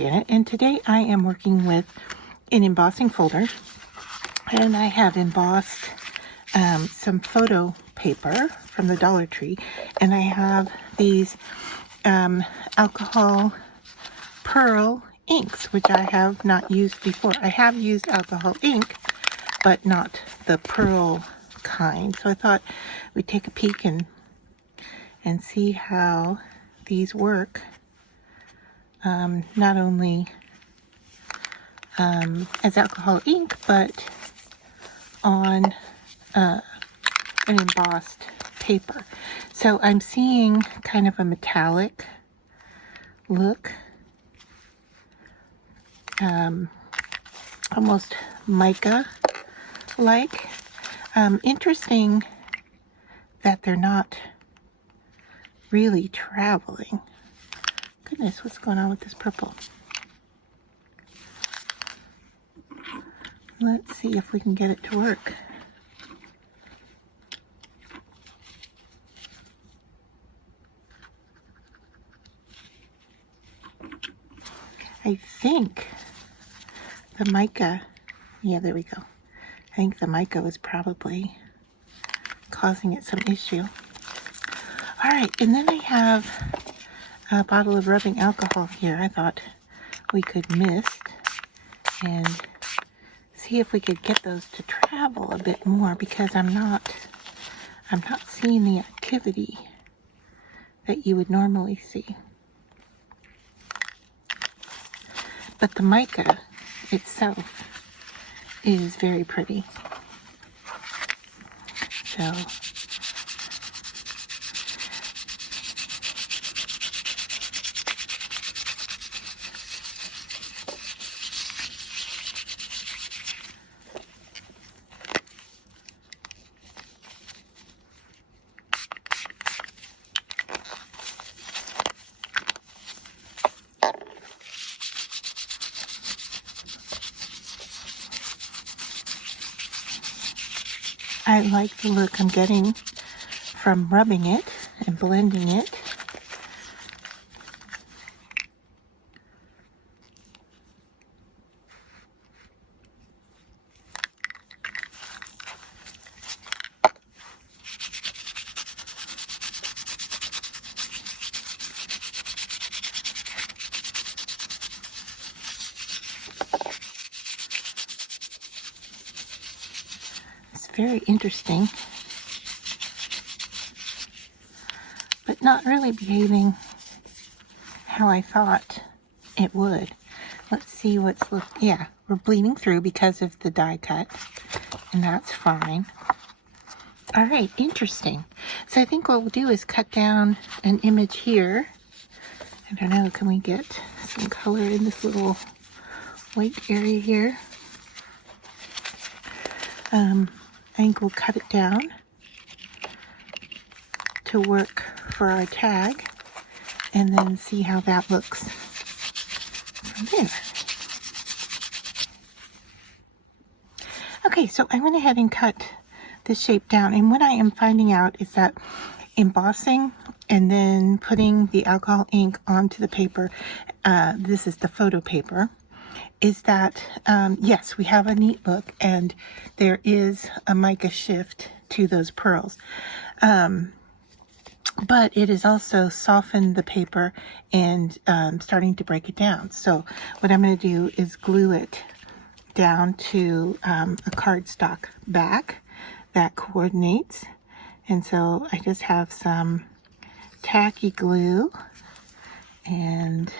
Janet, and today I am working with an embossing folder, and I have embossed some photo paper from the Dollar Tree, and I have these alcohol pearl inks, which I have not used before. I have used alcohol ink, but not the pearl kind, so I thought we'd take a peek and see how these work, not only as alcohol ink, but on an embossed paper. So I'm seeing kind of a metallic look, almost mica-like. Interesting that they're not really traveling. Goodness, what's going on with this purple? Let's see if we can get it to work. I think the mica, yeah, there we go. I think the mica was probably causing it some issue. All right, and then I have a bottle of rubbing alcohol here. I thought we could mist and see if we could get those to travel a bit more, because I'm not seeing the activity that you would normally see. But the mica itself is very pretty. So I like the look I'm getting from rubbing it and blending it. Very interesting, but not really behaving how I thought it would. Let's see what's yeah, we're bleeding through because of the die cut, and that's fine. All right, interesting. So I think what we'll do is cut down an image here. I don't know, can we get some color in this little white area here? I think we'll cut it down to work for our tag, and then see how that looks from there. Okay, so I went ahead and cut this shape down, and what I am finding out is that embossing and then putting the alcohol ink onto the paper, this is the photo paper, is that, yes, we have a neat look, and there is a mica shift to those pearls. But it is also softened the paper and starting to break it down. So what I'm going to do is glue it down to a cardstock back that coordinates. And so I just have some tacky glue, and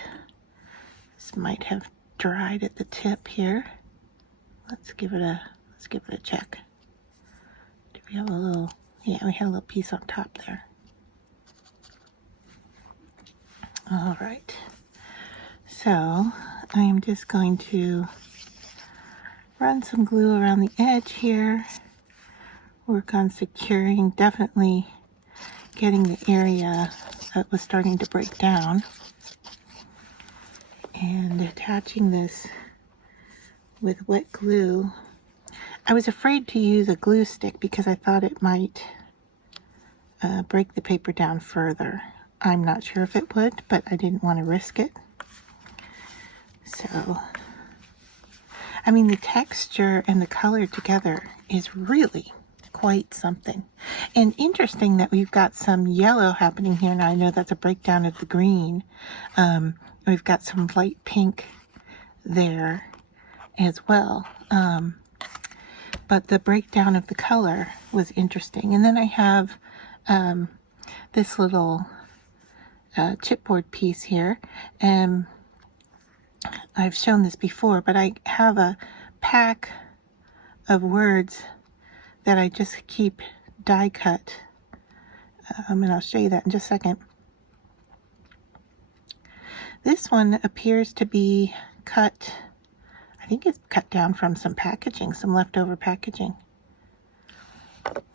this might have dried at the tip here. Let's give it a check. Do we have a little? Yeah, we had a little piece on top there. All right. So I am just going to run some glue around the edge here. Work on securing, definitely getting the area that was starting to break down, and attaching this with wet glue. I was afraid to use a glue stick because I thought it might break the paper down further. I'm not sure if it would, but I didn't want to risk it. So, I mean, the texture and the color together is really quite something. And interesting that we've got some yellow happening here. Now I know that's a breakdown of the green. We've got some light pink there as well. But the breakdown of the color was interesting. And then I have this little chipboard piece here, and I've shown this before, but I have a pack of words that I just keep die cut, and I'll show you that in just a second. This one appears to be cut, I think it's cut down from some packaging, some leftover packaging.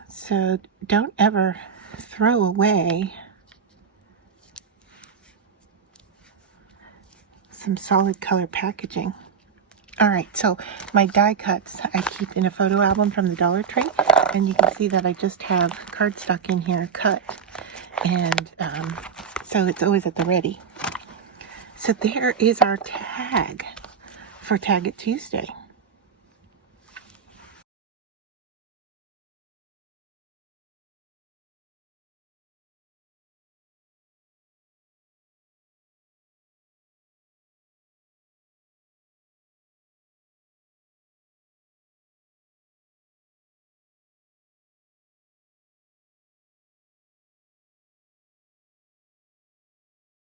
So don't ever throw away some solid color packaging. All right, so my die cuts I keep in a photo album from the Dollar Tree, and you can see that I just have cardstock in here cut, and so it's always at the ready. So there is our tag for Tag It Tuesday.